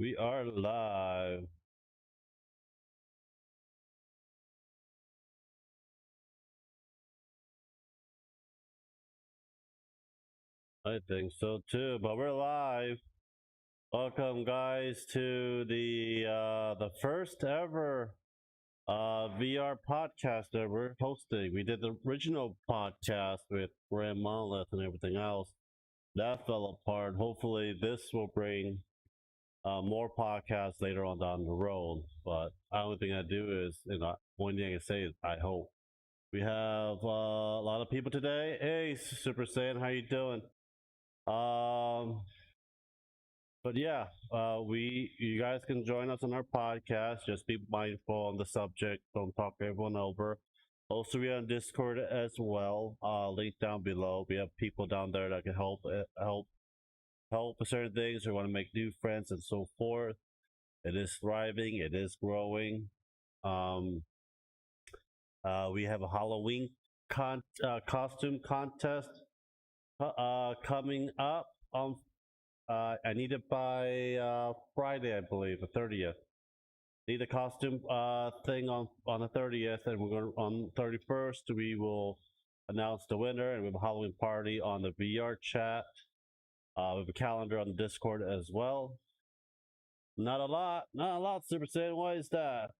We are live. I think so too, but we're live. Welcome, guys, to the first ever VR podcast that we're hosting. We did the original podcast with Monolith and everything else. That fell apart. Hopefully, this will bring more podcasts later on down the road. But the only thing I do is, one thing I can say is I hope. We have a lot of people today. Hey, Super Saiyan, how you doing? But yeah, you guys can join us on our podcast. Just be mindful on the subject. Don't talk everyone over. Also, we are on Discord as well. Link down below. We have people down there that can help with certain things. We want to make new friends and so forth. It is thriving. It is growing. We have a Halloween costume contest coming up. I need it by Friday, I believe, the 30th. Need a costume thing on the 30th, and we're going on the 31st. We will announce the winner, and we have a Halloween party on the VRChat. We have a calendar on the Discord as well. Not a lot, Super Saiyan. Why is that?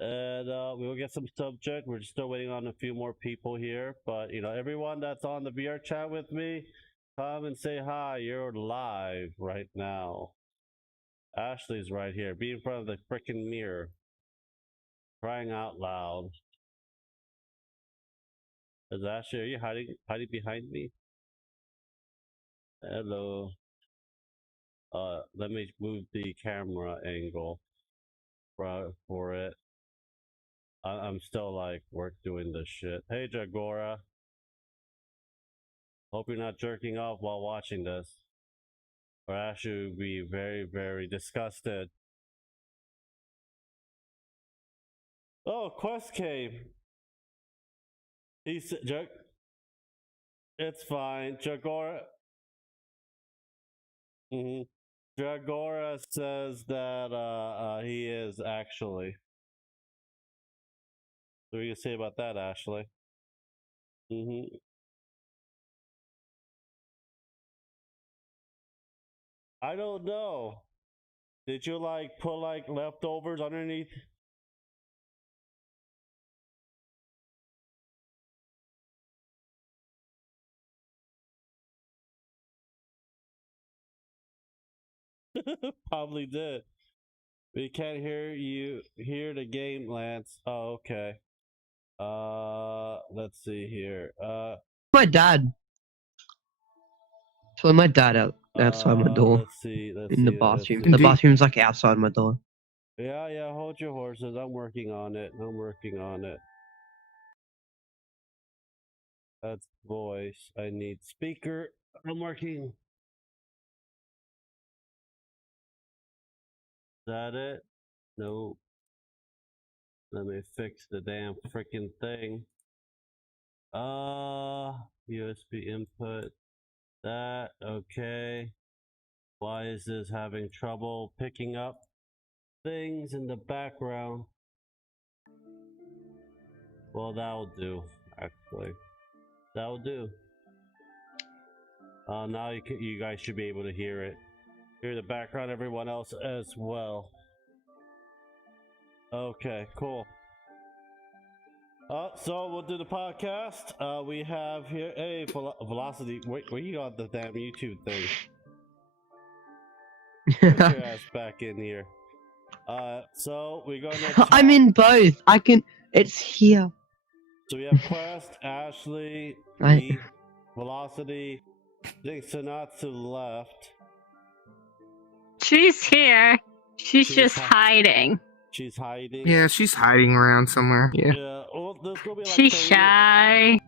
And we will get some subject. We're still waiting on a few more people here, but everyone that's on the VRChat with me, come and say hi. You're live right now. Ashley's right here. Be in front of the freaking mirror. Crying out loud. Is Ashley, are you hiding behind me? Hello. Let me move the camera angle for it. I'm still doing this shit. Hey, Jagora. Hope you're not jerking off while watching this. Or Ashley would be very, very disgusted. Oh, Quest came. It's fine. Jagora. Jagora says that he is actually. What do you say about that, Ashley? I don't know. Did you put leftovers underneath? Probably did. We can't hear the game, Lance. Oh, okay. Let's see here. My dad. So my dad out outside my door. Let's see. In the bathroom. The bathroom's outside my door. Yeah. Hold your horses. I'm working on it. That's voice. I need speaker. I'm working. Is that it? No. Let me fix the damn freaking thing. USB input. That, okay. Why is this having trouble picking up things in the background? Well, that'll do, actually. That'll do. Now you guys should be able to hear it. Hear the background, everyone else as well. Okay, cool. So we'll do the podcast. We have here, hey, Velocity. Wait, where you got the damn YouTube thing? Get your ass back in here. So we're gonna. I'm in both. It's here. So we have Quest, Ashley, me, Velocity. I think Sonatsu left. She's here. She's just hiding. She's hiding. Yeah, she's hiding around somewhere. Yeah. Well, there's gonna be she's shy.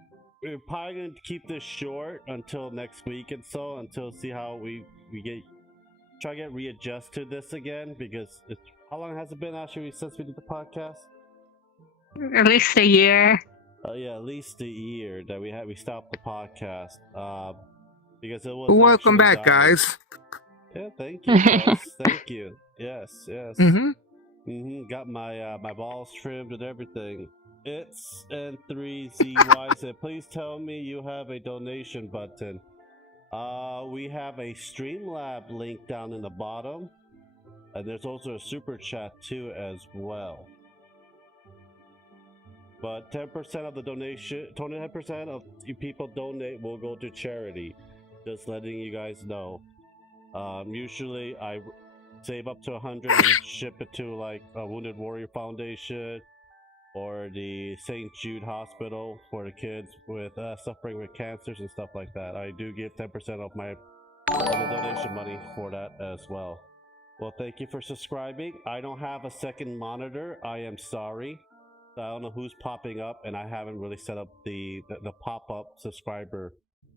We're probably gonna keep this short until next week and so until see how we try to get readjust to this again, because how long has it been actually since we did the podcast? At least a year. Yeah, at least a year that we stopped the podcast. Because it was. Welcome back, guys. Yeah, thank you, Quest. Thank you. Yes. Got my my balls trimmed and everything. It's N3ZY said, please tell me you have a donation button. We have a Streamlab link down in the bottom, and there's also a super chat too as well. But 10% of the donation, 20% of you people donate will go to charity. Just letting you guys know. Usually I save up to 100 and ship it to like a Wounded Warrior Foundation or the St. Jude Hospital for the kids with suffering with cancers and stuff like that. I do give 10% of my the donation money for that as well. Well, thank you for subscribing. I don't have a second monitor. I am sorry. I don't know who's popping up, and I haven't really set up the pop-up subscriber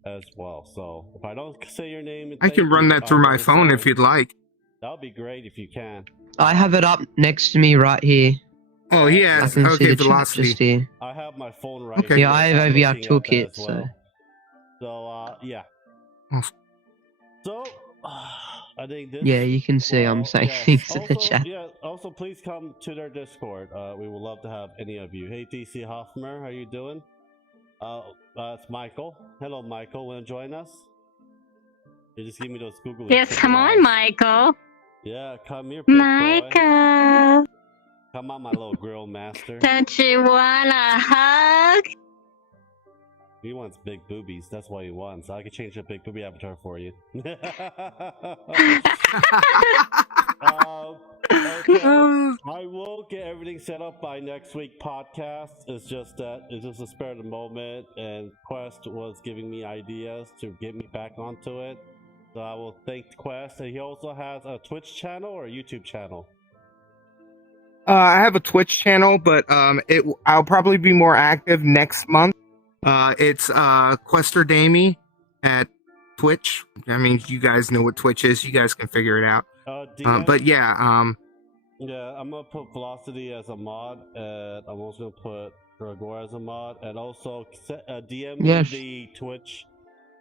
as well. So if I don't say your name, I can run that through my phone if you'd like. That would be great if you can. I have it up next to me right here. Oh, he I has. can see Okay, the chat velocity. just here. I have my phone right Okay. here. Yeah, I have I'm a VR looking at that toolkit, as well. Yeah. So, I think this... Yeah, you can see I'm saying things in the chat. Yeah, also please come to their Discord. We would love to have any of you. Hey, DC Hoffmer, how you doing? It's Michael. Hello, Michael. Want to join us? You just give me those Google. Yes, come on, Michael. Yeah, come here, big boy. Michael. Come on, my little grill master. Don't you wanna hug? He wants big boobies. That's what he wants. I can change the big booby avatar for you. Okay. I will get everything set up by next week podcast. It's just a spare of the moment, and Quest was giving me ideas to get me back onto it. So I will thank Quest. And he also has a Twitch channel or a YouTube channel. I have a Twitch channel, but I'll probably be more active next month. It's Quester Damie at Twitch. I mean, you guys know what Twitch is. You guys can figure it out. But yeah, yeah, I'm gonna put Velocity as a mod, and I'm also gonna put Gregor as a mod, and also DM me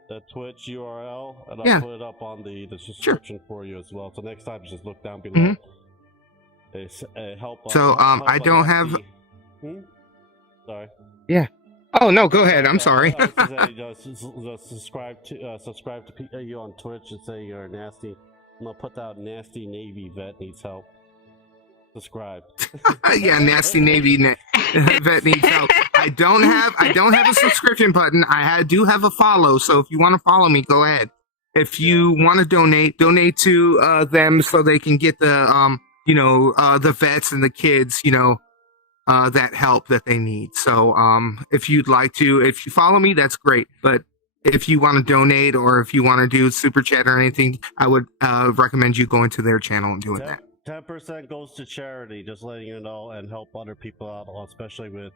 the Twitch URL, and I'll put it up on the description for you as well. So next time, just look down below. Help. So I don't have. Sorry. Yeah. Oh no, go ahead. I'm sorry. Subscribe to you on Twitch and say you're nasty. I'm gonna put that nasty Navy vet needs help. Subscribe. Yeah, nasty Navy vet needs help. I don't have a subscription button. I do have a follow. So if you want to follow me, go ahead. If you want to donate to them so they can get the the vets and the kids, that help that they need. So if you'd like to, if you follow me, that's great. But if you want to donate or if you want to do super chat or anything, I would recommend you going to their channel and doing that. 10% goes to charity, just letting you know, and help other people out, especially with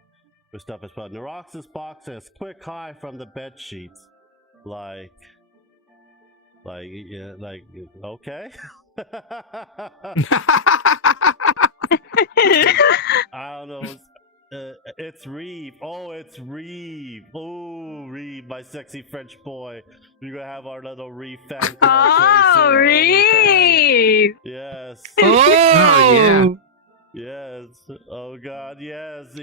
stuff as well. Neurox's box says quick high from the bed sheets. Like okay. I don't know. It's Reeve. Oh, it's Reeve. Oh, Reeve, my sexy French boy. We're gonna have our little Reeve fan club. Oh, Reeve. Yes. Oh, yeah. Yes. Oh God. Yes.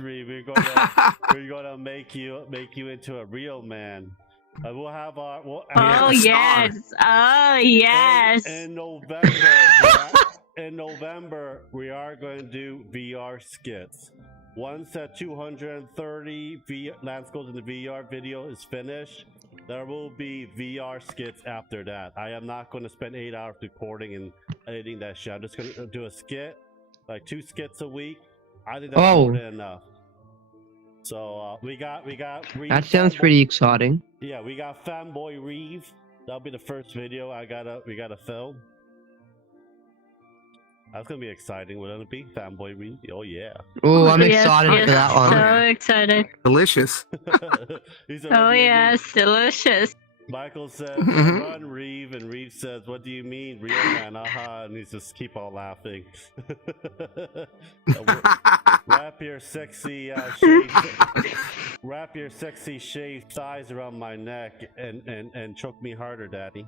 Reeve. We're gonna make you into a real man. We'll have our. Oh yes. Oh yes. In November, we are going to do VR skits. Once that 230 Lance Goes into VR video is finished, there will be VR skits after that. I am not going to spend 8 hours recording and editing that shit. I'm just going to do a skit, like 2 skits a week. I think that's more than enough. So we got Reeve. That sounds pretty exciting. Yeah, we got Fanboy Reeve. That'll be the first video we gotta film. That's gonna be exciting, wouldn't it be? Fanboy Reeve. Oh yeah. Oh, I'm excited for that one. So excited. Delicious. Oh yes, delicious. Michael says, run Reeve, and Reeve says, what do you mean, real man? Aha, and he's just keep on laughing. Wrap your sexy shaved thighs around my neck and choke me harder, daddy.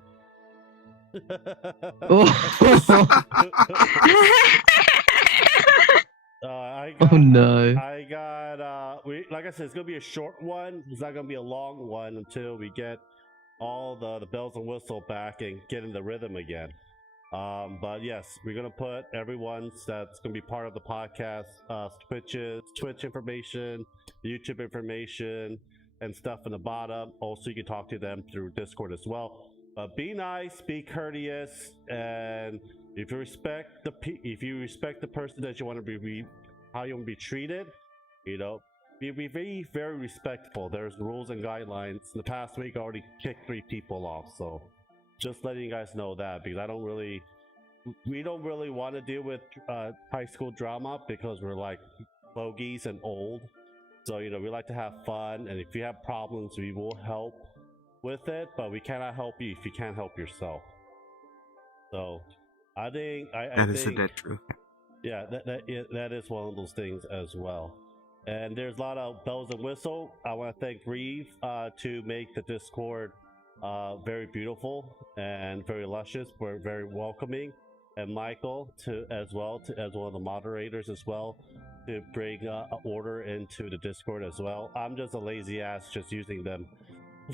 Oh no. I got like I said, it's gonna be a short one. It's not gonna be a long one until we get all the bells and whistle back and get in the rhythm again. But yes, we're gonna put everyone that's gonna be part of the podcast, Twitch information, YouTube information, and stuff in the bottom. Also, you can talk to them through Discord as well. Be nice, be courteous, and if you respect the person that you want to be, how you want to be treated, you know, be very, very respectful. There's rules and guidelines. In the past week, I already kicked 3 people off, so just letting you guys know that, because we don't really want to deal with high school drama because we're like fogies and old. So, you know, we like to have fun, and if you have problems, we will help with it, but we cannot help you if you can't help yourself. So, I think that is a bit true. Yeah, that is one of those things as well. And there's a lot of bells and whistle. I want to thank Reeve to make the Discord very beautiful and very luscious. We're very welcoming, and Michael as one of the moderators as well, to bring order into the Discord as well. I'm just a lazy ass just using them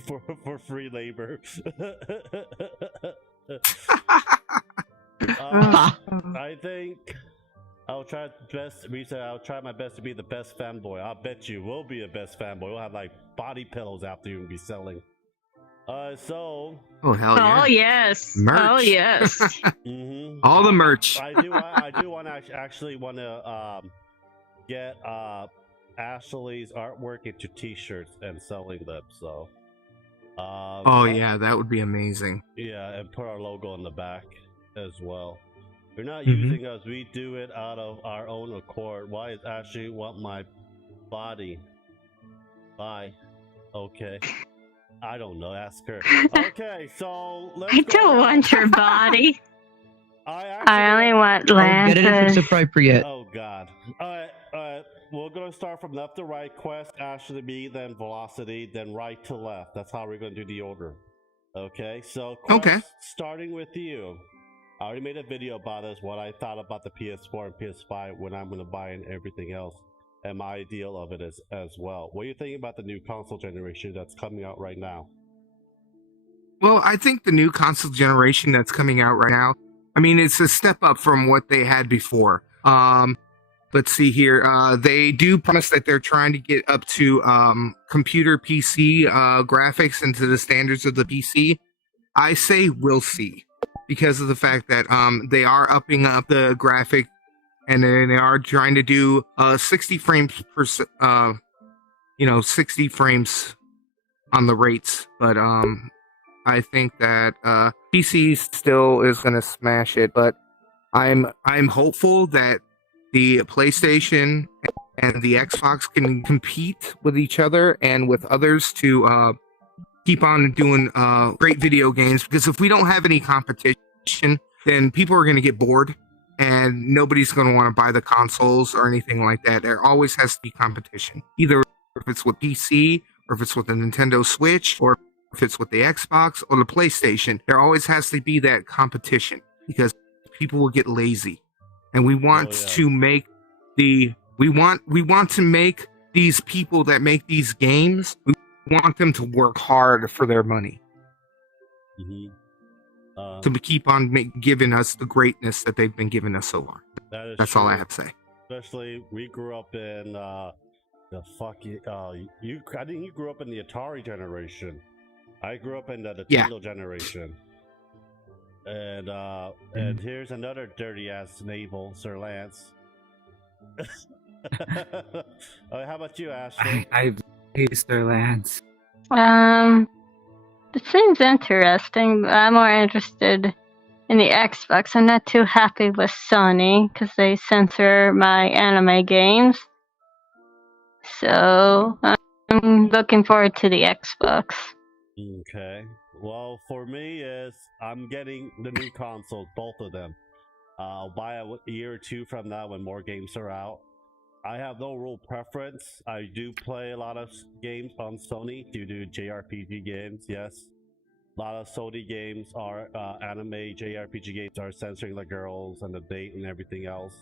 for free labor. I think I'll try my best to be the best fanboy. I'll bet you will be the best fanboy. We'll have like body pillows after you will be selling. So. Oh hell yeah! Oh yes! Merch. Oh yes! Mm-hmm. All the merch. I do want to actually want to get Ashley's artwork into T-shirts and selling them. So. Yeah, that would be amazing. Yeah, and put our logo on the back as well. We're not using us. We do it out of our own accord. Why does Ashley want my body? Bye. Okay. I don't know. Ask her. Okay, so let's I don't want your body. I only want Get it if it's lances. appropriate. Oh God. All right. We're gonna start from left to right. Quest, Ashley, me, then Velocity, then right to left. That's how we're gonna do the order. Okay. So Quest, starting with you. I already made a video about this, what I thought about the PS4 and PS5 when I'm going to buy and everything else, and my ideal of it as well. What do you think about the new console generation that's coming out right now? Well, I think the new console generation that's coming out right now, I mean, it's a step up from what they had before. Let's see here. They do promise that they're trying to get up to computer PC graphics and to the standards of the PC. I say we'll see, because of the fact that they are upping up the graphic, and then they are trying to do 60 frames per 60 frames on the rates. But I think that PC still is going to smash it. But I'm hopeful that the PlayStation and the Xbox can compete with each other and with others to keep on doing great video games, because if we don't have any competition, then people are going to get bored and nobody's going to want to buy the consoles or anything like that. There always has to be competition, either if it's with PC or if it's with the Nintendo Switch or if it's with the Xbox or the PlayStation. There always has to be that competition, because people will get lazy, and we want to make we want to make these people that make these games, we want them to work hard for their money. To keep on giving us the greatness that they've been giving us so far. That's true. All I have to say. Especially, we grew up in I think you grew up in the Atari generation. I grew up in the Nintendo generation. And here's another dirty ass navel, Sir Lance. How about you, Ashley? I Sir Lance. It seems interesting, but I'm more interested in the Xbox. I'm not too happy with Sony because they censor my anime games. So I'm looking forward to the Xbox. Okay. Well, for me, I'm getting the new consoles, both of them. I'll buy a year or two from now when more games are out. I have no real preference. I do play a lot of games on Sony due to JRPG games, yes. A lot of Sony games are anime JRPG games are censoring the girls and the date and everything else.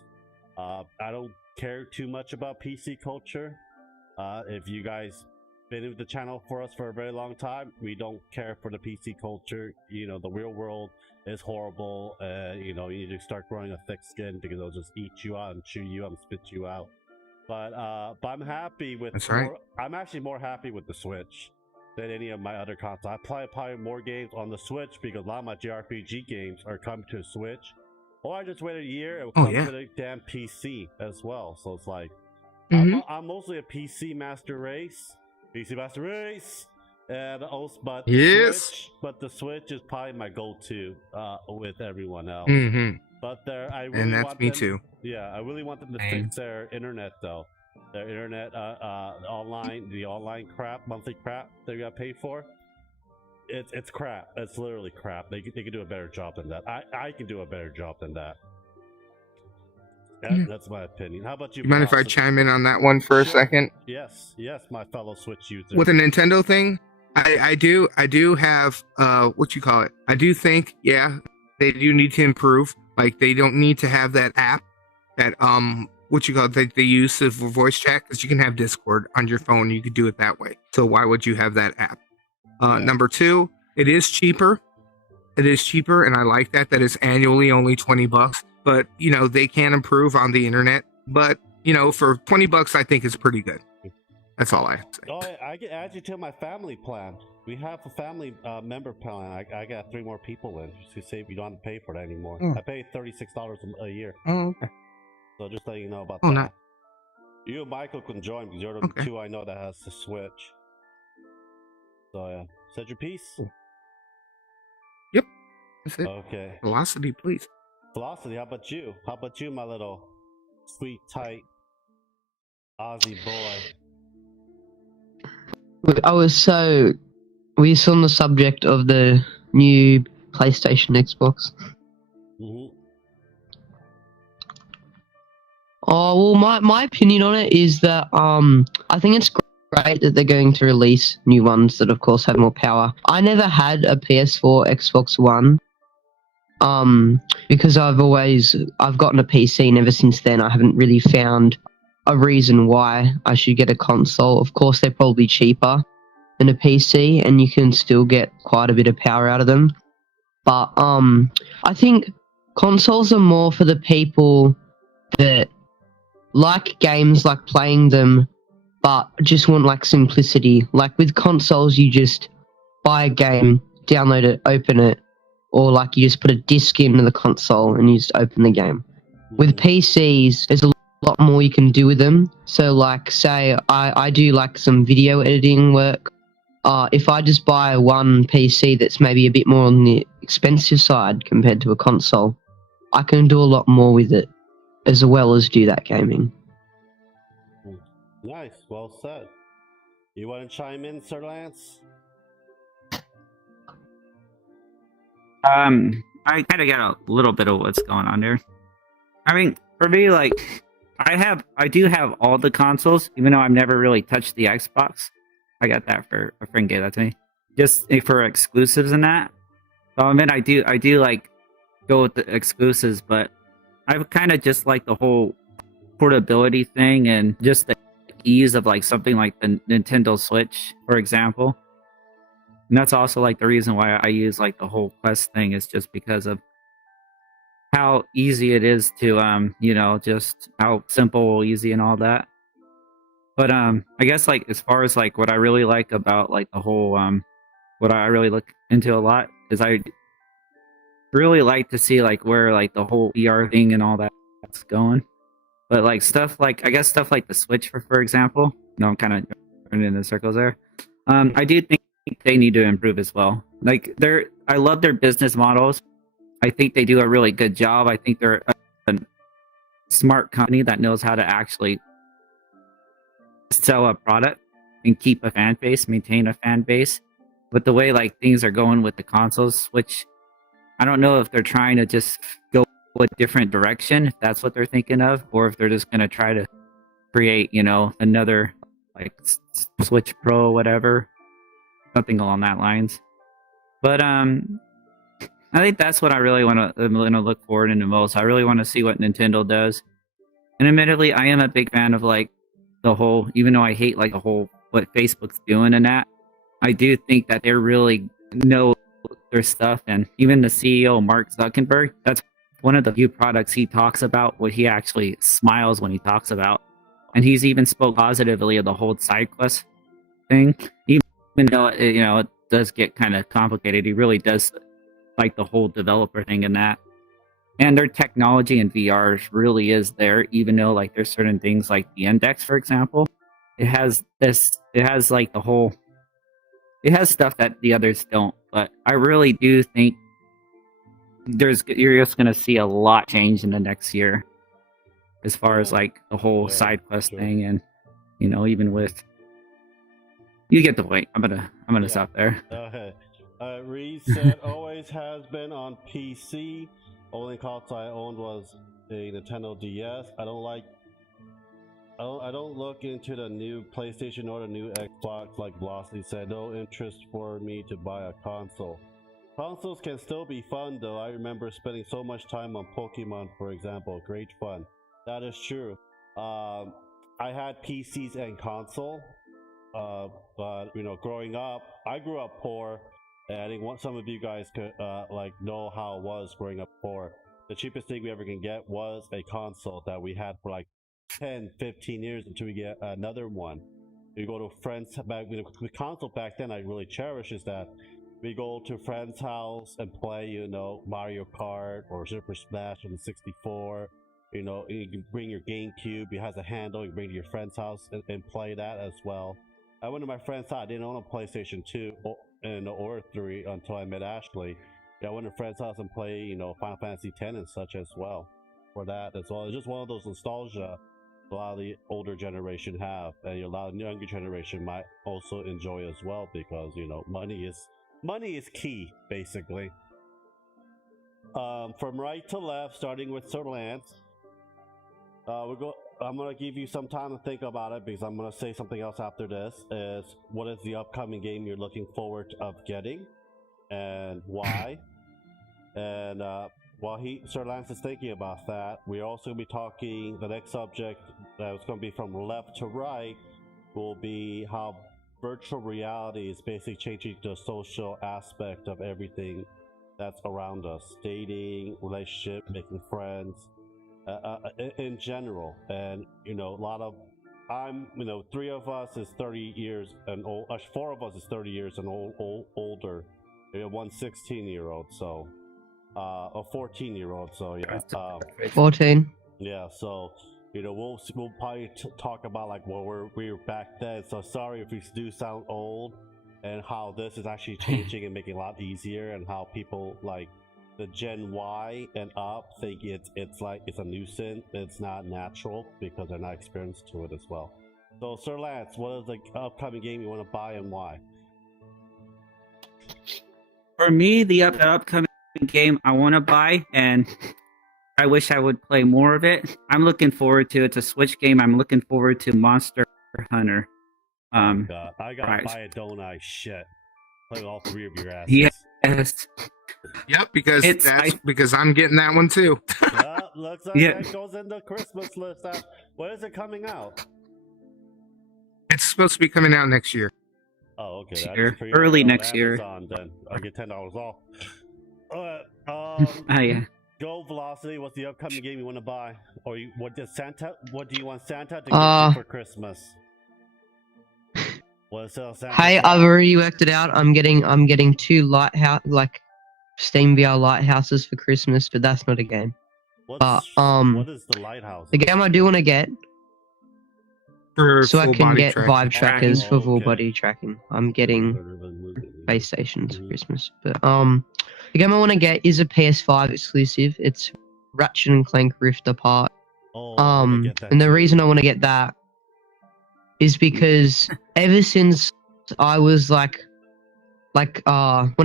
I don't care too much about PC culture. If you guys been with the channel for us for a very long time, we don't care for the PC culture. You know, the real world is horrible. You know, you need to start growing a thick skin because they'll just eat you out and chew you up and spit you out. But I'm happy with. That's right. I'm actually more happy with the Switch than any of my other consoles. I play more games on the Switch because a lot of my JRPG games are coming to the Switch. Or I just wait a year, it will come to the damn PC as well. So it's like, I'm mostly a PC master race. And also, but the Switch is probably my go-to with everyone else. But I really and that's want me them, too. Yeah, I really want them to fix their internet though. Their internet, the online crap, monthly crap they got paid for. It's crap. It's literally crap. They can do a better job than that. I can do a better job than that. That's my opinion. How about you? You mind if I chime in on that one for a second? Yes, my fellow Switch user. With a Nintendo thing, I do have what you call it. I do think they do need to improve. Like they don't need to have that app that what you call it, they use for voice chat, because you can have Discord on your phone. You could do it that way. So why would you have that app? Number two, it is cheaper. It is cheaper, and I like that it's annually only $20. But you know, they can improve on the internet. But you know, for $20, I think is pretty good. That's all I have to say. Oh, I can add you to my family plan. We have a family member plan. I got 3 more people in to save. You don't have to pay for that anymore. I pay $36 a year. Oh, okay. So just letting you know about that. Nice. You and Michael can join because you're the 2 I know that has the Switch. So yeah, said your piece. Yep, that's it. Okay. Velocity, please. Velocity, how about you? How about you, my little sweet, tight Aussie boy? We're still on the subject of the new PlayStation Xbox. Oh well, my opinion on it is that I think it's great that they're going to release new ones that of course have more power. I never had a PS4 Xbox One because I've gotten a PC, and ever since then I haven't really found a reason why I should get a console. Of course, they're probably cheaper than a PC, and you can still get quite a bit of power out of them. But I think consoles are more for the people that like games, like playing them, but just want like simplicity. Like with consoles, you just buy a game, download it, open it, or like you just put a disc into the console and you just open the game. With PCs, there's a lot more you can do with them. So like say I do like some video editing work. If I just buy one PC that's maybe a bit more on the expensive side compared to a console, I can do a lot more with it as well as do that gaming. Nice, well said. You want to chime in, Sir Lance? I kind of got a little bit of what's going on there. I mean, for me, like, I do have all the consoles, even though I've never really touched the Xbox. I got that for a friend gave that to me, just for exclusives and that. So I mean, I do like go with the exclusives, but I kind of just like the whole portability thing and just the ease of like something like the Nintendo Switch, for example. And that's also like the reason why I use like the whole Quest thing, is just because of how easy it is to you know, just how simple, easy, and all that. But I guess like as far as like what I really like about like the whole what I really look into a lot is I really like to see like where like the whole VR thing and all that's going. But like stuff like, I guess stuff like the Switch for example, you know, I'm kind of running in the circles there. I do think they need to improve as well. Like I love their business models. I think they do a really good job. I think they're a smart company that knows how to actually sell a product and keep a fan base, maintain a fan base. But the way like things are going with the consoles, which I don't know if they're trying to just go a different direction, if that's what they're thinking of, or if they're just going to try to create, you know, another like Switch Pro, whatever, something along that lines. But I think that's what I really want to look forward to the most. I really want to see what Nintendo does. And admittedly, I am a big fan of like the whole, even though I hate like the whole what Facebook's doing and that, I do think that they really know their stuff. And even the CEO, Mark Zuckerberg, that's one of the few products he talks about what he actually smiles when he talks about. And he's even spoke positively of the whole side quest thing, even though it does get kind of complicated. He really does like the whole developer thing and that. And their technology in VR really is there, even though like there's certain things like the index, for example. It has stuff that the others don't. But I really do think you're just gonna see a lot change in the next year. As far as like the whole side quest thing, and even with you get the point. I'm gonna stop there. Reed said always has been on PC. Only console I owned was a Nintendo DS. I don't look into the new PlayStation or the new Xbox like Velocity said. No interest for me to buy a console. Consoles can still be fun though. I remember spending so much time on Pokemon, for example. Great fun. That is true. I had PCs and console, but growing up, I grew up poor, and I think some of you guys could know how it was growing up poor. The cheapest thing we ever can get was a console that we had for like 10, 15 years until we get another one. We go to friends back. The console back then I really cherish is that we go to a friend's house and play, Mario Kart or Super Smash on the 64. You can bring your GameCube. It has a handle. You can bring it to your friend's house and play that as well. I went to my friend's house. I didn't own a PlayStation 2 or 3 until I met Ashley. I went to a friend's house and play, Final Fantasy X and such as well. For that as well, it's just one of those nostalgia a lot of the older generation have, and a lot of the younger generation might also enjoy as well because money is key basically. From right to left, starting with Sir Lance. I'm gonna give you some time to think about it because I'm gonna say something else after this. Is what is the upcoming game you're looking forward of getting, and why? And while Sir Lance is thinking about that, we're also gonna be talking. The next subject that is gonna be from left to right will be how virtual reality is basically changing the social aspect of everything that's around us: dating, relationship, making friends. In general, and three of us is 30 years and old. 4 of us is 30 years and older. We have one 16-year-old, so a 14-year-old. So yeah, 14. Yeah, so we'll probably talk about like what we were back then. So sorry if we do sound old, and how this is actually changing and making it a lot easier, and how people like the Gen Y and up think it's a nuisance. It's not natural because they're not experienced to it as well. So Sir Lance, what is the upcoming game you want to buy and why? For me, the upcoming game I want to buy, and I wish I would play more of it. I'm looking forward to. It's a Switch game. I'm looking forward to Monster Hunter. God, I gotta buy it, don't I? Shit, play with all 3 of your asses. Yes. Yep, because I'm getting that one too. Looks like that goes in the Christmas list. When is it coming out? It's supposed to be coming out next year. Oh, okay. Early next year. Then I'll get $10 off. Yeah. Go Velocity. What's the upcoming game you want to buy? Or what do you want Santa to get you for Christmas? Hey, I've already worked it out. I'm getting 2 lighthouse Steam VR lighthouses for Christmas, but that's not a game. What is the lighthouse? The game I do want to get, so I can get vibe trackers for full body tracking. I'm getting base stations for Christmas, but the game I want to get is a PS5 exclusive. It's Ratchet and Clank Rift Apart. And the reason I want to get that is because ever since I was when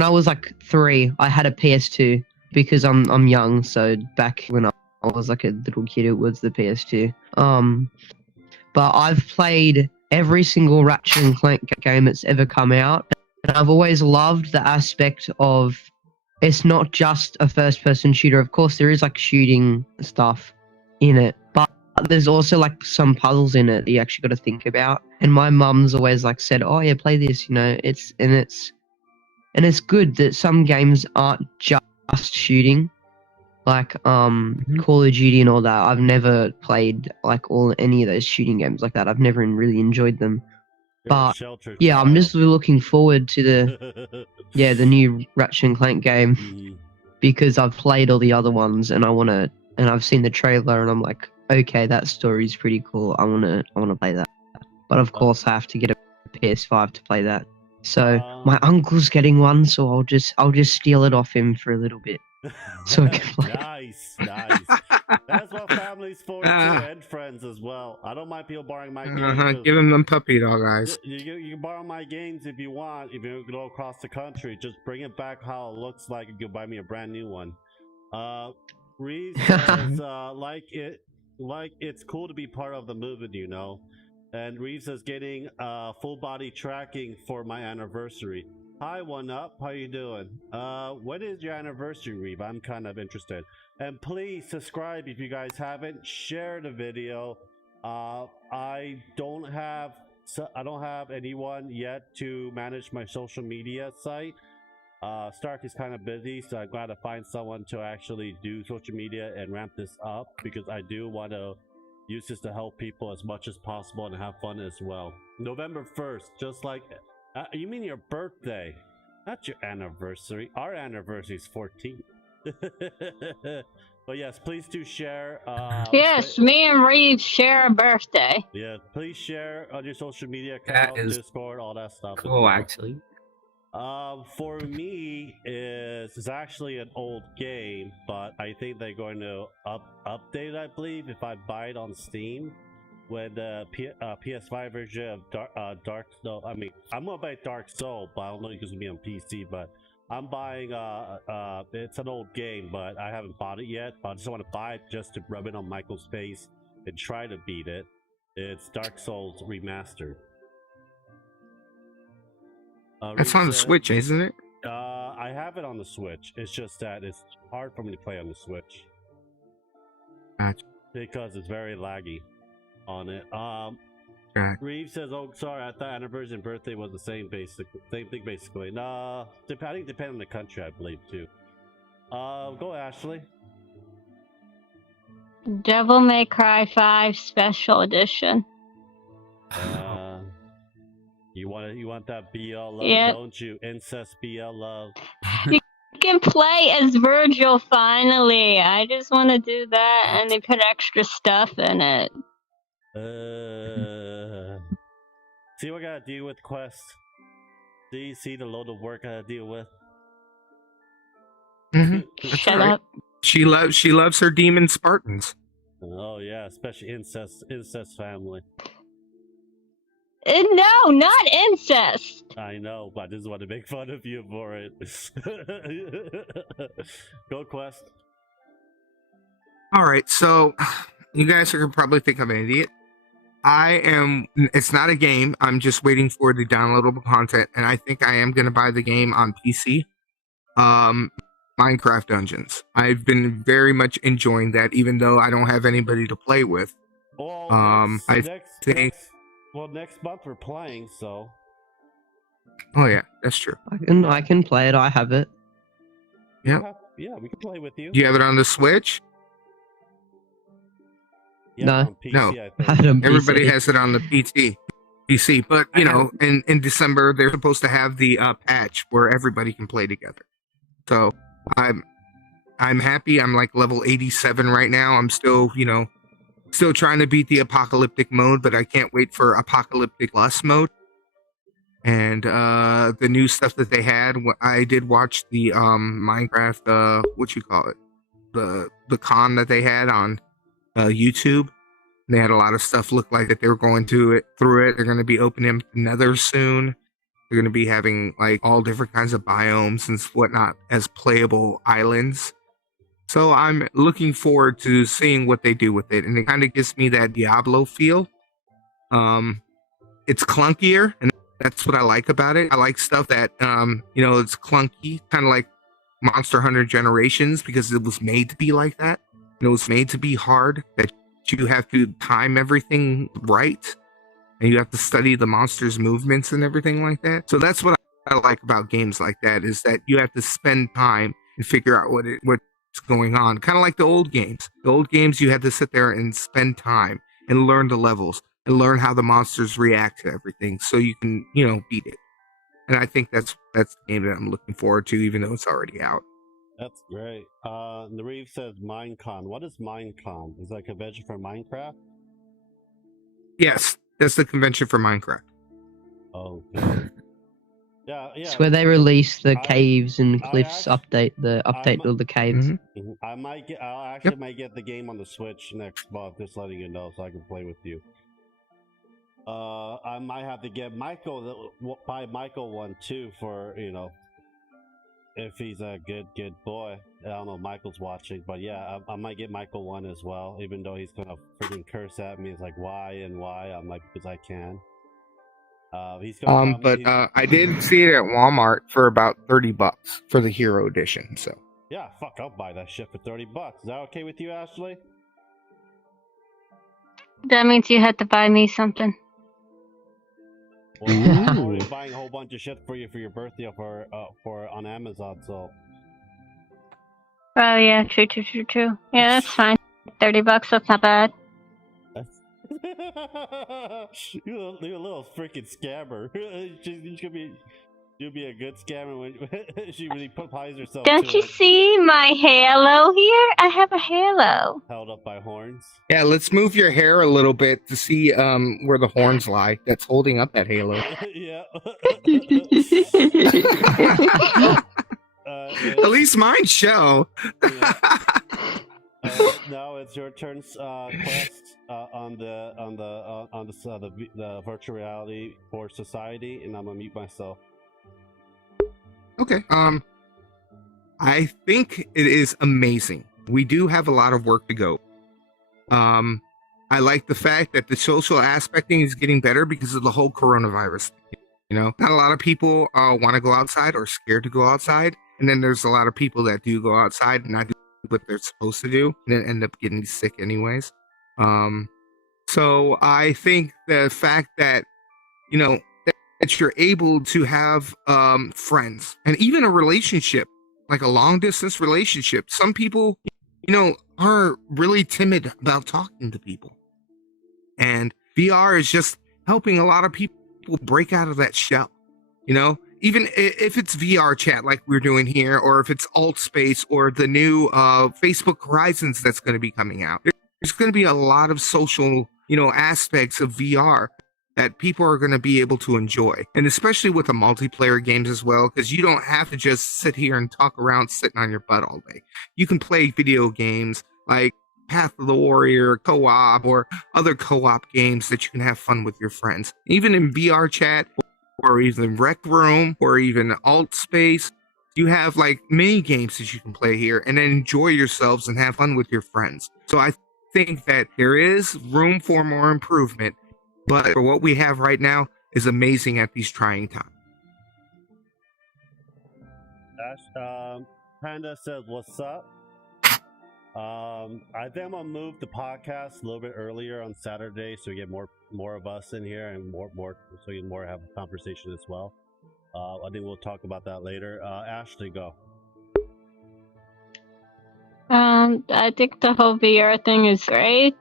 I was 3, I had a PS2 because I'm young. So back when I was a little kid, it was the PS2. But I've played every single Ratchet and Clank game that's ever come out, And I've always loved the aspect of it's not just a first-person shooter. Of course, there is like shooting stuff in it, but there's also like some puzzles in it that you actually got to think about. And my mum's always like said, "Oh yeah, play this." You know, it's good that some games aren't just shooting, like Call of Duty and all that. I've never played like any of those shooting games like that. I've never really enjoyed them. You're a But sheltered yeah, I'm just child. looking forward to the new Ratchet and Clank game Mhm. because I've played all the other ones and I've seen the trailer and I'm like, okay, that story's pretty cool. I wanna play that. But of course, I have to get a PS5 to play that. So my uncle's getting one, so I'll just steal it off him for a little bit. So I can play. Nice. That's what family's for too, and friends as well. I don't mind people borrowing my games. Give him them puppy dog eyes. You can borrow my games if you want. If you go across the country, just bring it back how it looks like. You can buy me a brand new one. Reese says like it's cool to be part of the movement, you know. And Reeves is getting full body tracking for my anniversary. Hi, One Up. How you doing? When is your anniversary, Reeve? I'm kind of interested. And please subscribe if you guys haven't. Share the video. I don't have anyone yet to manage my social media site. Stark is kind of busy, so I'm glad to find someone to actually do social media and ramp this up because I do want to use this to help people as much as possible and have fun as well. November 1st, just like you mean your birthday, not your anniversary. Our anniversary is 14th. But yes, please do share. Yes, me and Reeves share a birthday. Yeah, please share on your social media That account, is Discord, all that stuff. Cool, actually. For me, it's actually an old game, but I think they're going to update it, I believe, if I buy it on Steam. When the PS5 version of Dark Soul, I mean, I'm gonna buy Dark Soul, but I don't know if it's gonna be on PC. But I'm buying it's an old game, but I haven't bought it yet. But I just want to buy it just to rub it on Michael's face and try to beat it. It's Dark Souls Remastered. That's on the Switch, isn't it? I have it on the Switch. It's just that it's hard for me to play on the Switch. Gotcha. Because it's very laggy on it. Reeves says, "Oh, sorry, I thought anniversary and birthday was the same thing basically." No, depending on the country, I believe too. Go Ashley. Devil May Cry 5 Special Edition. You want that BL love, Yep. don't you? Incest BL love. You can play as Virgil finally. I just want to do that, and they put extra stuff in it. See what I gotta deal with, Quest. See the load of work I gotta deal with. Shut up. She loves her demon Spartans. Oh yeah, especially incest family. No, not incest. I know, but I just want to make fun of you for it. Go Quest. All right, so you guys are gonna probably think I'm an idiot. It's not a game. I'm just waiting for the downloadable content, and I think I am gonna buy the game on PC. Minecraft Dungeons. I've been very much enjoying that, even though I don't have anybody to play with. Well, next month we're playing, so. Oh yeah, that's true. I can play it. I have it. Yeah. Yeah, we can play with you. Do you have it on the Switch? Yeah, No. on PC, No. I think. I had it on Everybody PC. has it on the PC, but you know, in December they're supposed to have the patch where everybody can play together. So I'm happy. I'm like level 87 right now. I'm still trying to beat the apocalyptic mode, but I can't wait for apocalyptic lust mode. And the new stuff that they had. I did watch the Minecraft the con that they had on YouTube. They had a lot of stuff look like that they were going through it. They're going to be opening Nether soon. They're going to be having like all different kinds of biomes and whatnot as playable islands. So I'm looking forward to seeing what they do with it, and it kind of gives me that Diablo feel. It's clunkier, and That's what I like about it. I like stuff that it's clunky, kind of like Monster Hunter Generations, because it was made to be like that. And it was made to be hard, that you have to time everything right, and you have to study the monster's movements and everything like that. So that's what I like about games like that, is that you have to spend time and figure out what's going on. Kind of like the old games. The old games, you had to sit there and spend time and learn the levels and learn how the monsters react to everything, so you can beat it. And I think that's the game that I'm looking forward to, even though it's already out. That's great. Nareev says Minecon. What is Minecon? Is that a convention for Minecraft? Yes, that's the convention for Minecraft. Oh, okay. Yeah. It's where they release the caves and cliffs update of the caves. Mm-hmm. I might get the game on the Switch next month, just letting you know, so I can play with you. I might have to get buy Michael one too, for if he's a good boy. I don't know if Michael's watching, but yeah, I might get Michael one as well, even though he's gonna freaking curse at me. It's like, why? I'm like, because I can. He's gonna I did see it at Walmart for about $30 for the Hero Edition. So yeah, fuck, I'll buy that shit for $30. Is that okay with you, Ashley? That means you had to buy me something. Well, I'm already buying a whole bunch of shit for you for your birthday for on Amazon. So. Oh yeah, true. Yeah, that's fine. $30, that's not bad. You're a little freaking scammer. You'll be a good scammer when she really applies herself. Don't you see my halo here? I have a halo. Held up by horns. Yeah, let's move your hair a little bit to see where the horns lie. That's holding up that halo. Yeah. At least mine show. Yeah. Now it's your turn, Quest, on the virtual reality for society, and I'm gonna mute myself. Okay. I think it is amazing. We do have a lot of work to go. I like the fact that the social aspecting is getting better because of the whole coronavirus. Not a lot of people want to go outside or scared to go outside, and then there's a lot of people that do go outside and not do what they're supposed to do, and then end up getting sick anyways. So I think the fact that that you're able to have friends and even a relationship, like a long distance relationship. Some people, are really timid about talking to people, and VR is just helping a lot of people break out of that shell. Even if it's VRChat like we're doing here, or if it's Altspace or the new Facebook Horizons that's going to be coming out, there's going to be a lot of social, aspects of VR that people are going to be able to enjoy. And especially with the multiplayer games as well, because you don't have to just sit here and talk around sitting on your butt all day. You can play video games like Path of the Warrior, co-op, or other co-op games that you can have fun with your friends. Even in VRChat, or even Rec Room, or even Altspace, you have like mini games that you can play here and then enjoy yourselves and have fun with your friends. So I think that there is room for more improvement, but for what we have right now is amazing at these trying times. Panda says, "What's up?" I think I'm gonna move the podcast a little bit earlier on Saturday, so we get more of us in here and more so we can have a conversation as well. I think we'll talk about that later. Ashley, go. I think the whole VR thing is great.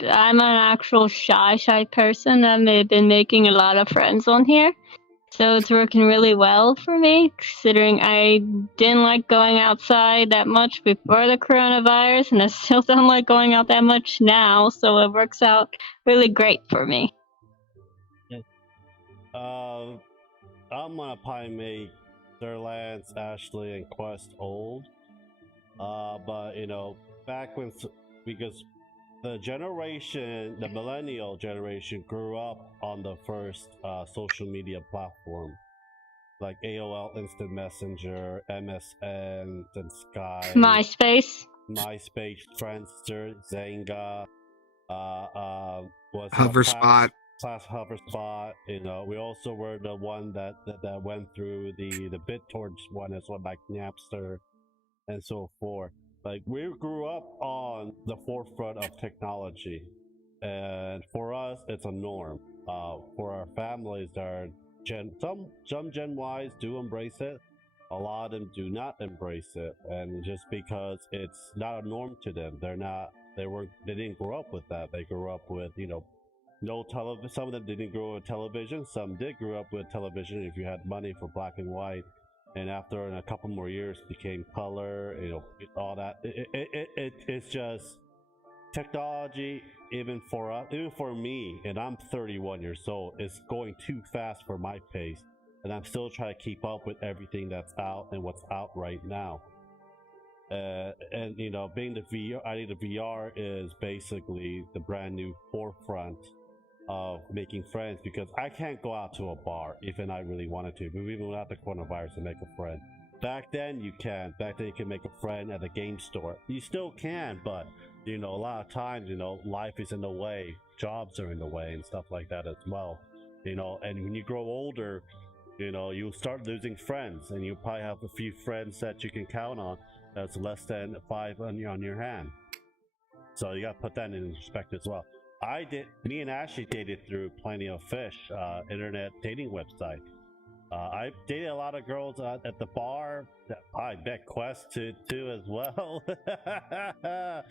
I'm an actual shy person. I've been making a lot of friends on here. So it's working really well for me, considering I didn't like going outside that much before the coronavirus, and I still don't like going out that much now, so it works out really great for me. I'm gonna probably make Sir Lance, Ashley, and Quest old. But back when, because the millennial generation grew up on the first social media platform, like AOL Instant Messenger, MSN, and Skype, MySpace, Friendster, Zynga, Hoverspot, class hover spot. We also were the one that went through the BitTorrent one as well, like Napster and so forth. Like, we grew up on the forefront of technology, and for us, it's a norm. For our families, some Gen Ys do embrace it. A lot of them do not embrace it, and just because it's not a norm to them, they didn't grow up with that. They grew up with no television. Some of them didn't grow up with television. Some did grow up with television if you had money for black and white. And after a couple more years became color, all that. It's just technology, even for me, and I'm 31 years old, it's going too fast for my pace. And I'm still trying to keep up with everything that's out and what's out right now. And being the VR is basically the brand new forefront of making friends, because I can't go out to a bar even I really wanted to, even without the coronavirus, to make a friend. Back then you can make a friend at a game store. You still can, but a lot of times life is in the way, jobs are in the way and stuff like that as well. And when you grow older, you'll start losing friends, and you'll probably have a few friends that you can count on that's less than 5 on your hand. So you gotta put that in perspective as well. Me and Ashley dated through Plenty of Fish, internet dating website. I dated a lot of girls at the bar. I bet Quest too as well. But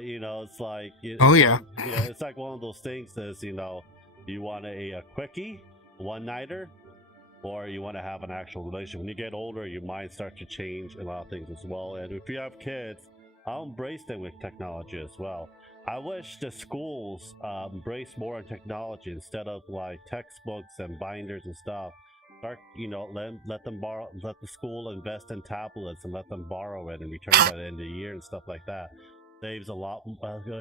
it's like, it's like one of those things is, you want a quickie, one-nighter, or you want to have an actual relationship. When you get older, your mind starts to change a lot of things as well. And if you have kids, I'll embrace them with technology as well. I wish the schools embrace more in technology instead of like textbooks and binders and stuff. Start, let the school invest in tablets and let them borrow it and return it at the end of the year and stuff like that. Saves a lot,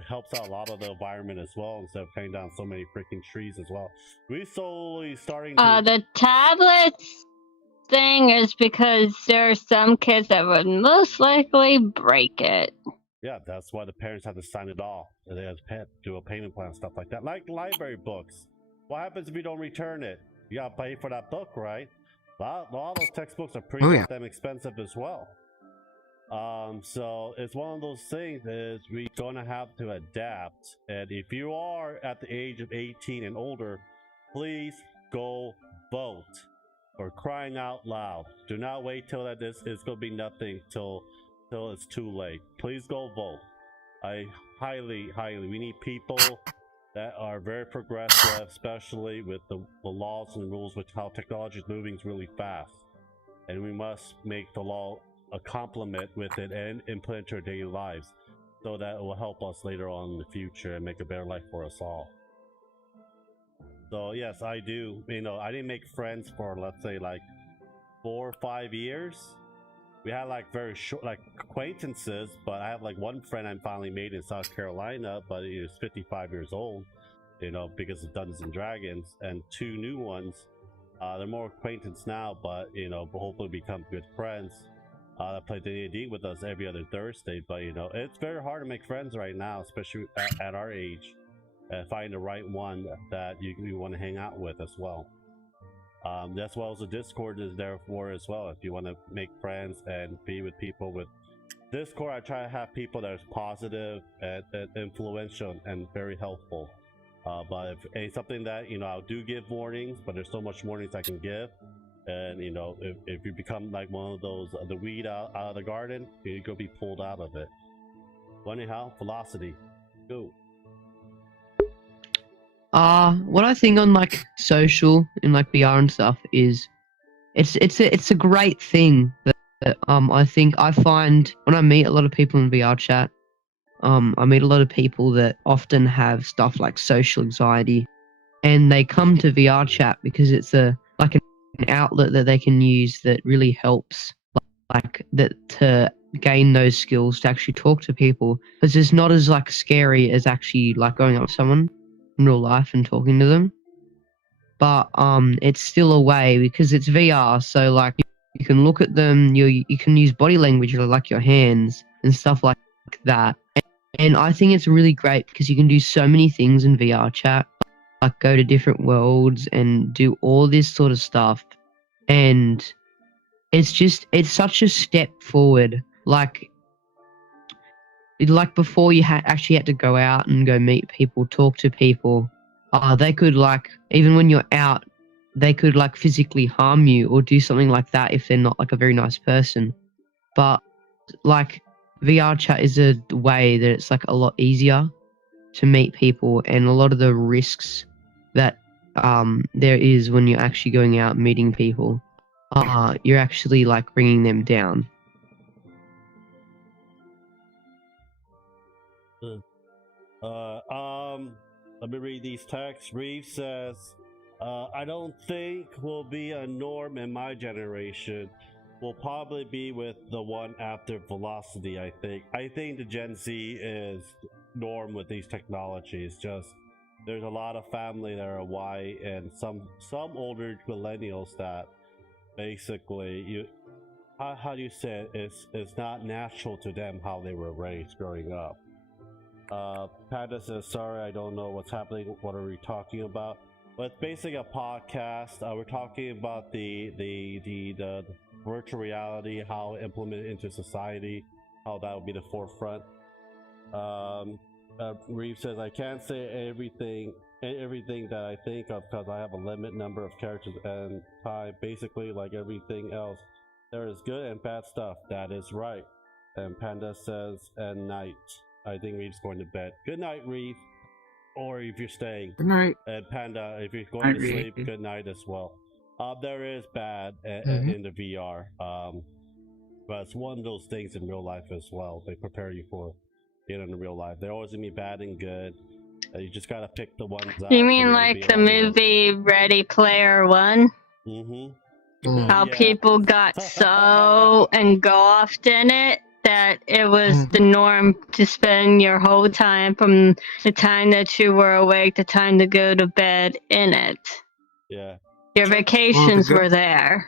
helps out a lot of the environment as well, instead of cutting down so many freaking trees as well. We're slowly starting to... The tablets thing is because there are some kids that would most likely break it. Yeah, that's why the parents have to sign it off. They have to do a payment plan and stuff like that. Like library books. What happens if you don't return it? You gotta pay for that book, right? A lot of those textbooks are pretty damn expensive as well. So it's one of those things is we're gonna have to adapt. And if you are at the age of 18 and older, please go vote. For crying out loud. Do not wait till that this is gonna be nothing till it's too late. Please go vote. I highly, we need people that are very progressive, especially with the laws and rules, with how technology is moving really fast. And we must make the law a complement with it and input into our daily lives, so that it will help us later on in the future and make a better life for us all. So yes, I do. I didn't make friends for, let's say, like 4 or 5 years. We had like very short, like acquaintances, but I have like one friend I finally made in South Carolina, but he was 55 years old, because of Dungeons and Dragons, and 2 new ones. They're more acquaintance now, but hopefully become good friends. That play D&D with us every other Thursday, but it's very hard to make friends right now, especially at our age. Find the right one that you want to hang out with as well. As well as the Discord is there for as well. If you want to make friends and be with people with Discord, I try to have people that are positive and influential and very helpful. But if it's something that I'll do give warnings, but there's so much warnings I can give. And if you become like one of those the weed out of the garden, you go be pulled out of it. Well, anyhow, velocity, go. What I think on like social and like VR and stuff is, it's a great thing that I think I find when I meet a lot of people in VRChat, I meet a lot of people that often have stuff like social anxiety, and they come to VRChat because it's an outlet that they can use that really helps like that to gain those skills to actually talk to people, because it's not as like scary as actually like going up to someone in real life and talking to them. But it's still a way, because it's VR, so like you can look at them, you can use body language like your hands and stuff like that. And I think it's really great because you can do so many things in VRChat. like go to different worlds and do all this sort of stuff. And it's such a step forward. Like before you actually had to go out and go meet people, talk to people. They could like, even when you're out, they could like physically harm you or do something like that if they're not like a very nice person. But like VRChat is a way that it's like a lot easier to meet people, and a lot of the risks that there is when you're actually going out meeting people, you're actually like bringing them down. Let me read these texts. Reeve says, I don't think will be a norm in my generation. Will probably be with the one after Velocity, I think. I think the Gen Z is norm with these technologies. Just there's a lot of family that are white and some older millennials that basically how do you say it? It's not natural to them how they were raised growing up. Panda says, sorry, I don't know what's happening. What are we talking about? Well, it's basically a podcast. We're talking about the virtual reality, how implemented into society, how that would be the forefront. Reeve says, I can't say everything that I think of because I have a limited number of characters and time. Basically, like everything else, there is good and bad stuff. That is right. And Panda says, and night. I think Reeve's going to bed. Good night, Reeve. Or if you're staying. Good night. And Panda, if you're going to sleep, good night as well. There is bad in the VR. But it's one of those things in real life as well. They prepare you for it in real life. They're always going to be bad and good. You just got to pick the ones out. You mean like the movie Ready Player One? Mm-hmm. How people got so engulfed in it that it was the norm to spend your whole time from the time that you were awake, the time to go to bed in it. Yeah. Your vacations were there.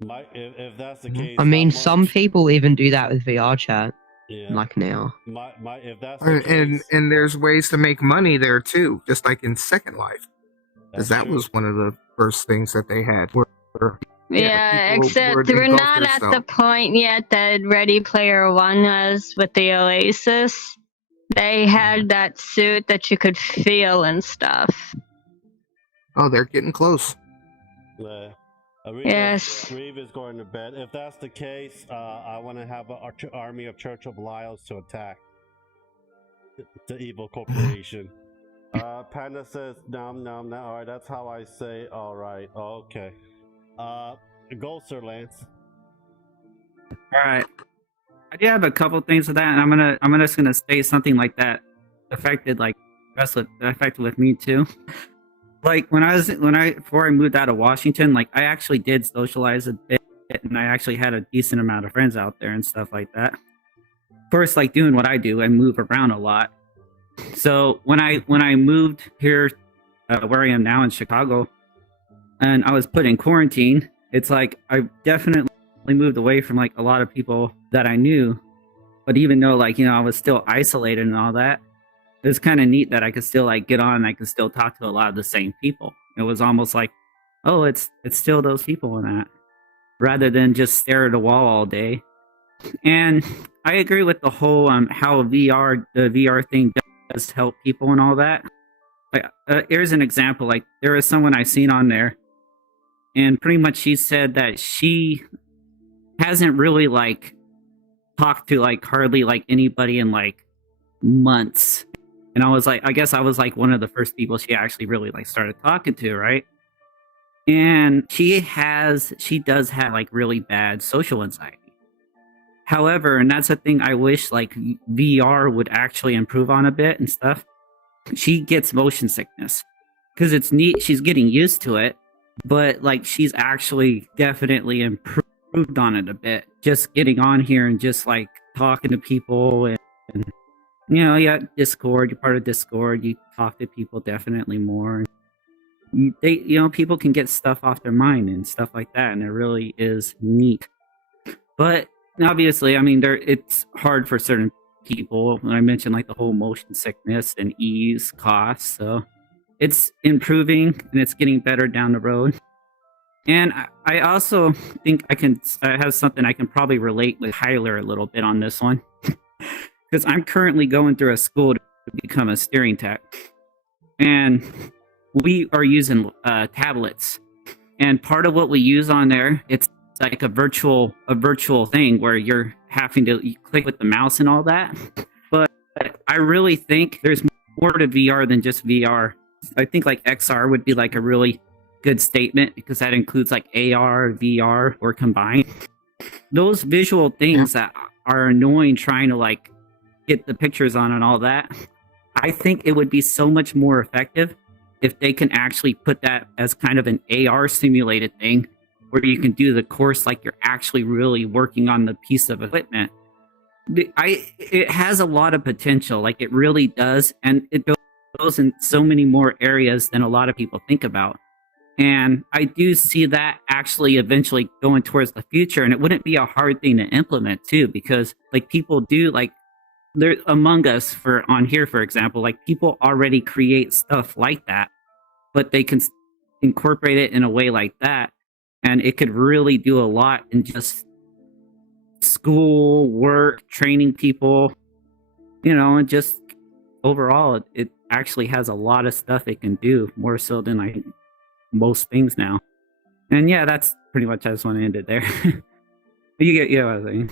If that's the case, I mean, some people even do that with VRChat. Yeah. Like now. If that's the case, and there's ways to make money there too, just like in Second Life, because that was one of the first things that they had. Yeah, except we're not at the point yet that Ready Player One was with the Oasis. They had that suit that you could feel and stuff. Oh, they're getting close. Yes. Reeve is going to bed. If that's the case, I want to have an army of Church of Belials to attack the evil corporation. Panda says, nom. Alright, that's how I say alright. Okay. Go, Sir Lance. Alright. I do have a couple things with that, and I'm just gonna say something like that affected with me too. Like before I moved out of Washington, like I actually did socialize a bit, and I actually had a decent amount of friends out there and stuff like that. Of course, like doing what I do, I move around a lot. So when I moved here, where I am now in Chicago, and I was put in quarantine, it's like I definitely moved away from like a lot of people that I knew. But even though like, I was still isolated and all that, it was kind of neat that I could still like get on and I could still talk to a lot of the same people. It was almost like, oh, it's still those people in that, rather than just stare at a wall all day. And I agree with the whole how the VR thing does help people and all that. Like, here's an example. Like, there was someone I seen on there, and pretty much she said that she hasn't really like talked to like hardly like anybody in like months. And I guess I was like one of the first people she actually really like started talking to, right? And she does have like really bad social anxiety. However, and that's the thing I wish like VR would actually improve on a bit and stuff. She gets motion sickness because it's neat. She's getting used to it, but like she's actually definitely improved on it a bit. Just getting on here and just like talking to people and Discord. You're part of Discord. You talk to people definitely more. People can get stuff off their mind and stuff like that, and it really is neat. But obviously, I mean, it's hard for certain people. When I mentioned like the whole motion sickness and ease costs, so it's improving and it's getting better down the road. And I also think I have something I can probably relate with Tyler a little bit on this one. Because I'm currently going through a school to become a steering tech. And we are using tablets. And part of what we use on there, it's like a virtual thing where you're having to click with the mouse and all that. But I really think there's more to VR than just VR. I think like XR would be like a really good statement because that includes like AR, VR, or combined. Those visual things that are annoying trying to like get the pictures on and all that, I think it would be so much more effective if they can actually put that as kind of an AR simulated thing where you can do the course like you're actually really working on the piece of equipment. It has a lot of potential, like it really does, and it goes in so many more areas than a lot of people think about. And I do see that actually eventually going towards the future, and it wouldn't be a hard thing to implement too, because like people do like they're among us on here, for example, like people already create stuff like that, but they can incorporate it in a way like that, and it could really do a lot in just school, work, training people, and just overall, it actually has a lot of stuff it can do, more so than like most things now. And yeah, that's pretty much, I just want to end it there. You get what I'm saying.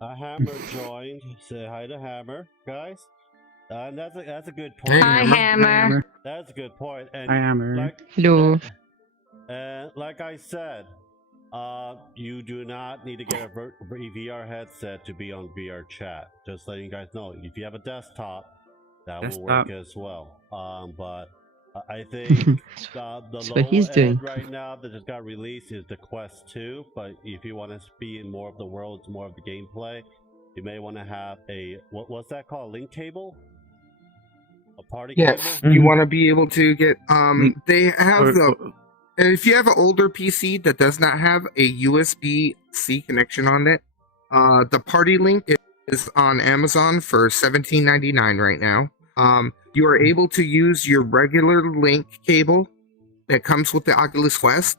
Hammer joined. Say hi to Hammer, guys. And that's a good point. Hi, Hammer. That's a good point. And Hi, Hammer. Hello. And like I said, you do not need to get a VR headset to be on VRChat. Just letting you guys know. If you have a desktop, that will work as well. But I think the That's low what he's doing right now that just got released is the Quest 2. But if you want to be in more of the worlds, more of the gameplay, you may want to have a what's that called? A link cable? A party Yes, cable? you want to be able to get they have if you have an older PC that does not have a USB-C connection on it, the party link is on Amazon for $17.99 right now. You are able to use your regular link cable that comes with the Oculus Quest,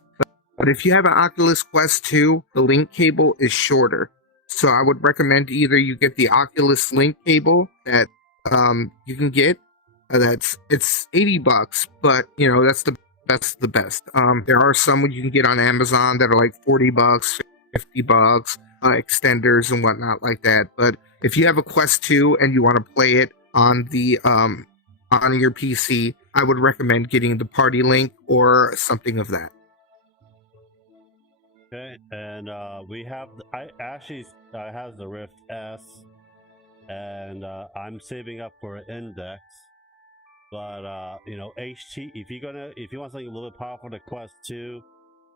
but if you have an Oculus Quest 2, the link cable is shorter. So I would recommend either you get the Oculus link cable that you can get. It's $80, but that's the best. There are some you can get on Amazon that are like $40, $50, extenders and whatnot like that. But if you have a Quest 2 and you want to play it on the on your PC, I would recommend getting the Party Link or something of that. Okay, and we have I have the Rift S, and I'm saving up for an Index. But HT, if you want something a little bit powerful, the Quest 2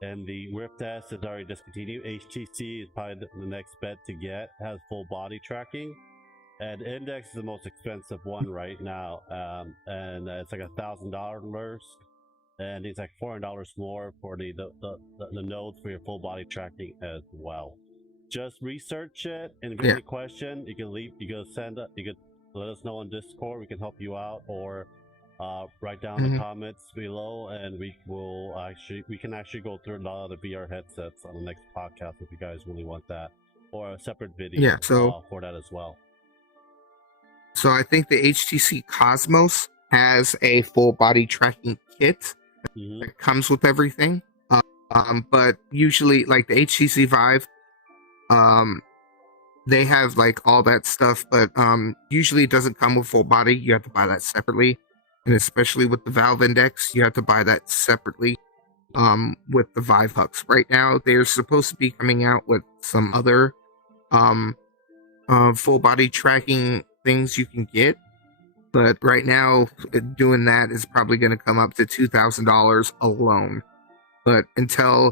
and the Rift S is already discontinued. HTC is probably the next bet to get. It has full body tracking. And Index is the most expensive one right now, and it's like $1,000, and it's like $400 more for the nodes for your full body tracking as well. Just research it, and if you have any question, you can let us know on Discord. We can help you out, or write down the comments below, and we can actually go through a lot of the VR headsets on the next podcast if you guys really want that, or a separate video for that as well. So I think the HTC Cosmos has a full body tracking kit that comes with everything. But usually, like the HTC Vive, they have like all that stuff, but usually it doesn't come with full body. You have to buy that separately, and especially with the Valve Index, you have to buy that separately. With the Vive Hooks, right now they're supposed to be coming out with some other full body tracking things you can get, but right now doing that is probably going to come up to $2,000 alone. But until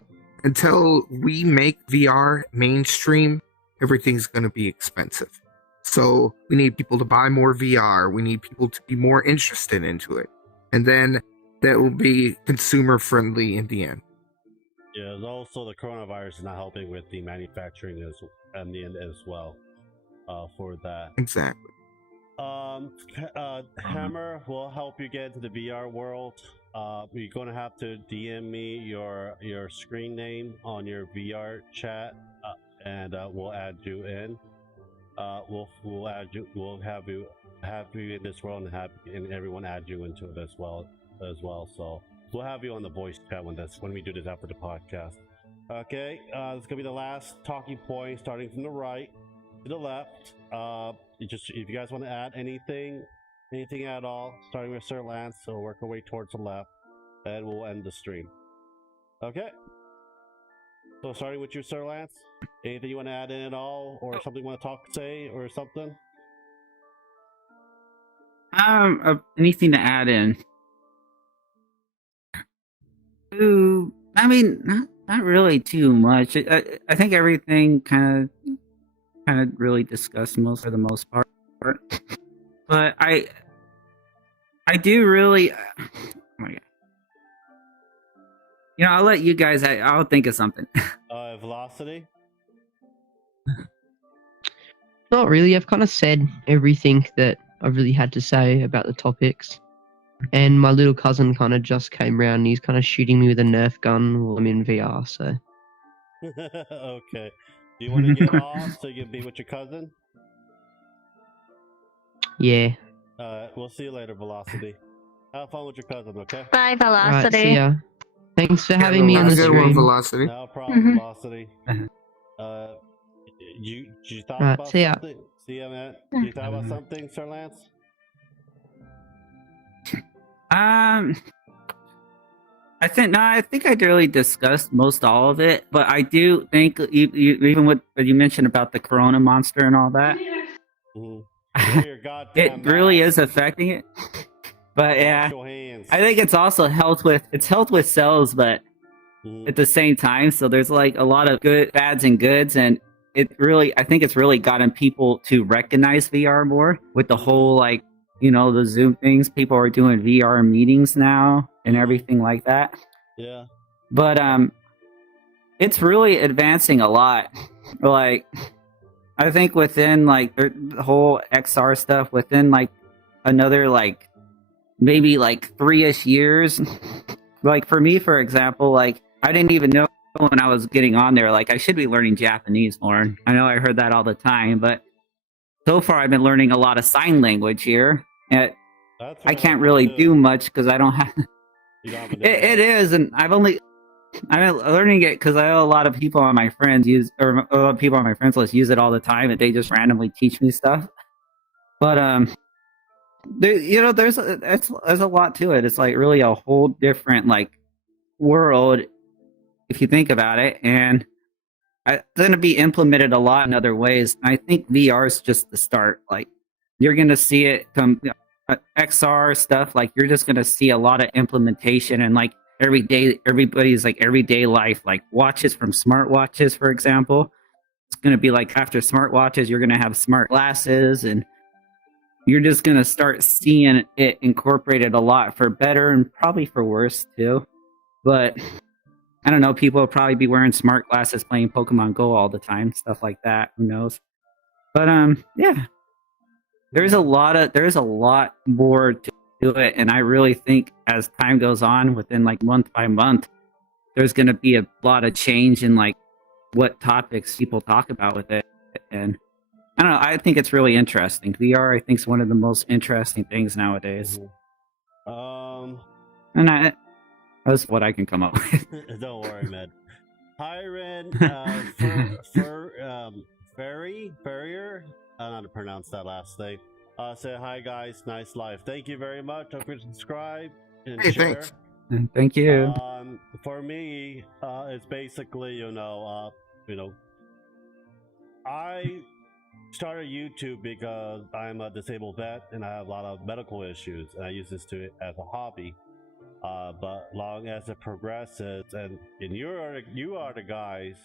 we make VR mainstream, everything's going to be expensive. So we need people to buy more VR. We need people to be more interested into it, and then that will be consumer friendly in the end. Yeah, also the coronavirus is not helping with the manufacturing in the end as well. For that. Exactly. Hammer will help you get into the VR world. You're gonna have to DM me your screen name on your VR chat, and we'll add you in. We'll add you. We'll have you in this world and everyone add you into it as well. So we'll have you on the voice chat when we do this after the podcast. Okay, it's gonna be the last talking point, starting from the right to the left. If you guys want to add anything at all, starting with Sir Lance, so work our way towards the left, and we'll end the stream. Okay. So starting with you, Sir Lance, anything you want to add in at all, or something you want to say, or something? Anything to add in? Ooh, I mean, not really too much. I think everything kind of really discussed for the most part. But I do really. Oh my god. I'll let you guys. I'll think of something. Velocity? Not really. I've kind of said everything that I really had to say about the topics. And my little cousin kind of just came round and he's kind of shooting me with a Nerf gun while I'm in VR, so. Okay. Do you want to get off so you can be with your cousin? Yeah. We'll see you later, Velocity. Have fun with your cousin, okay? Bye, Alright, Velocity. see ya. Thanks for having me on the Have a good one, stream. Velocity. No problem, Velocity. You thought Right, about see ya. something? See ya, man. You thought about something, Sir Lance? I think I really discussed most all of it, but I do think even what you mentioned about the Corona monster and all that, it really is affecting it. But yeah, I think it's also helped with sales, but at the same time, so there's like a lot of bads and goods, and I think it's really gotten people to recognize VR more with the whole the Zoom things. People are doing VR meetings now and everything like that. Yeah. But it's really advancing a lot. Like, I think within the whole XR stuff, within another maybe 3-ish years. For me, for example, I didn't even know when I was getting on there, I should be learning Japanese more. I know I heard that all the time, but so far I've been learning a lot of sign language here. And I can't really do much because I don't have. It is, and I'm learning it because I know a lot of people on my friends a lot of people on my friends list use it all the time, and they just randomly teach me stuff. But there's a lot to it. It's really a whole different world if you think about it, and it's going to be implemented a lot in other ways. I think VR is just the start. You're going to see it come. XR stuff, you're just gonna see a lot of implementation and everybody's everyday life, watches from smartwatches, for example. It's gonna be after smartwatches, you're gonna have smart glasses, and you're just gonna start seeing it incorporated a lot for better and probably for worse too. But I don't know, people will probably be wearing smart glasses playing Pokemon Go all the time, stuff like that. Who knows? But yeah. There's a lot more to it, and I really think as time goes on, within month by month, there's going to be a lot of change in what topics people talk about with it. And I don't know, I think it's really interesting. VR, I think, is one of the most interesting things nowadays. And that's what I can come up with. Don't worry, man. Hiren, Ferrier. I don't know how to pronounce that last name. Say hi, guys. Nice life. Thank you very much. Don't forget to subscribe and share. Thanks. Thank you. For me, it's basically, I started YouTube because I'm a disabled vet and I have a lot of medical issues, and I use this as a hobby. But long as it progresses, and you are the guys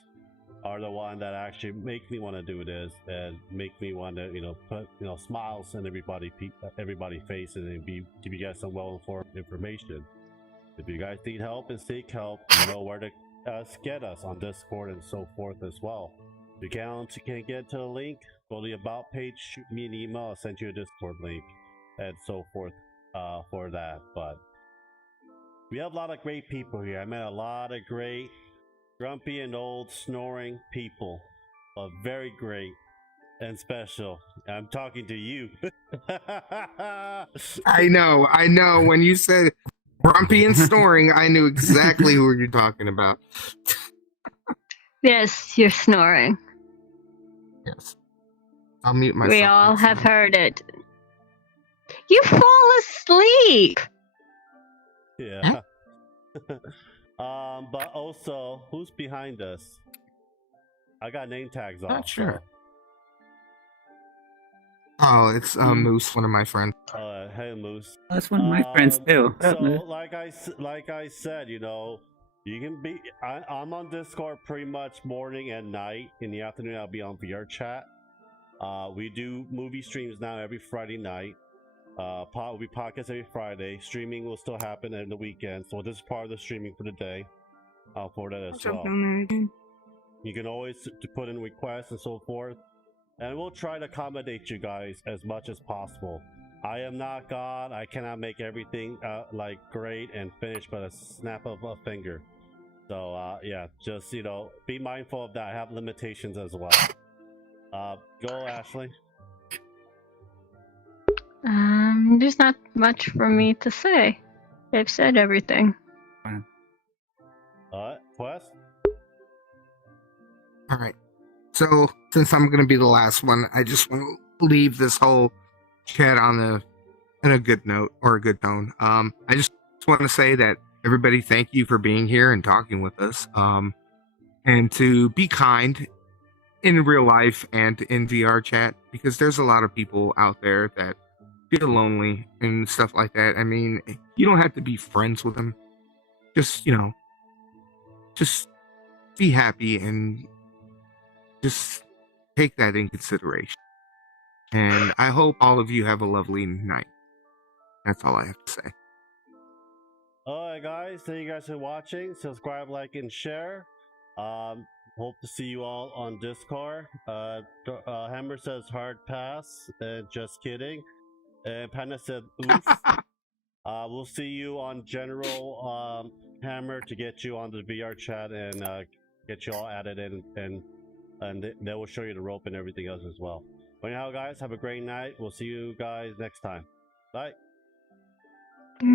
are the one that actually make me want to do this and make me want to put smiles in everybody's faces and give you guys some well-informed information. If you guys need help and seek help, you know where to get us on Discord and so forth as well. If you can't get to the link, go to the about page, shoot me an email, I'll send you a Discord link and so forth for that. But we have a lot of great people here. I met a lot of great grumpy and old snoring people. Very great and special. I'm talking to you. I know. When you said grumpy and snoring, I knew exactly who you're talking about. Yes, you're snoring. Yes. I'll mute myself. We all next have time. heard it. You fall asleep! Yeah. But also, who's behind us? I got name tags off. Not sure. Oh, it's Moose, one of my friends. Hey Moose. That's one of my friends too. So, like I said, you know, you can be. I'm on Discord pretty much morning and night. In the afternoon, I'll be on VRChat. We do movie streams now every Friday night. We podcast every Friday. Streaming will still happen in the weekend. So this is part of the streaming for the day. For that as well. You can always put in requests and so forth. And we'll try to accommodate you guys as much as possible. I am not God. I cannot make everything like great and finished by a snap of a finger. So yeah, just be mindful of that. I have limitations as well. Go, Ashley. There's not much for me to say. They've said everything. Quest? All right. So, since I'm going to be the last one, I just want to leave this whole chat on a good note or a good tone. I just want to say that everybody, thank you for being here and talking with us. And to be kind in real life and in VRChat, because there's a lot of people out there that feel lonely and stuff like that. I mean, you don't have to be friends with them. Just be happy and just take that in consideration. And I hope all of you have a lovely night. That's all I have to say. Alright guys, thank you guys for watching. Subscribe, like, and share. Hope to see you all on Discord. Hammer says hard pass. Just kidding. And Panda said oof. We'll see you on General Hammer to get you on the VRChat and get you all added in, and they will show you the rope and everything else as well. But anyhow, guys, have a great night. We'll see you guys next time. Bye.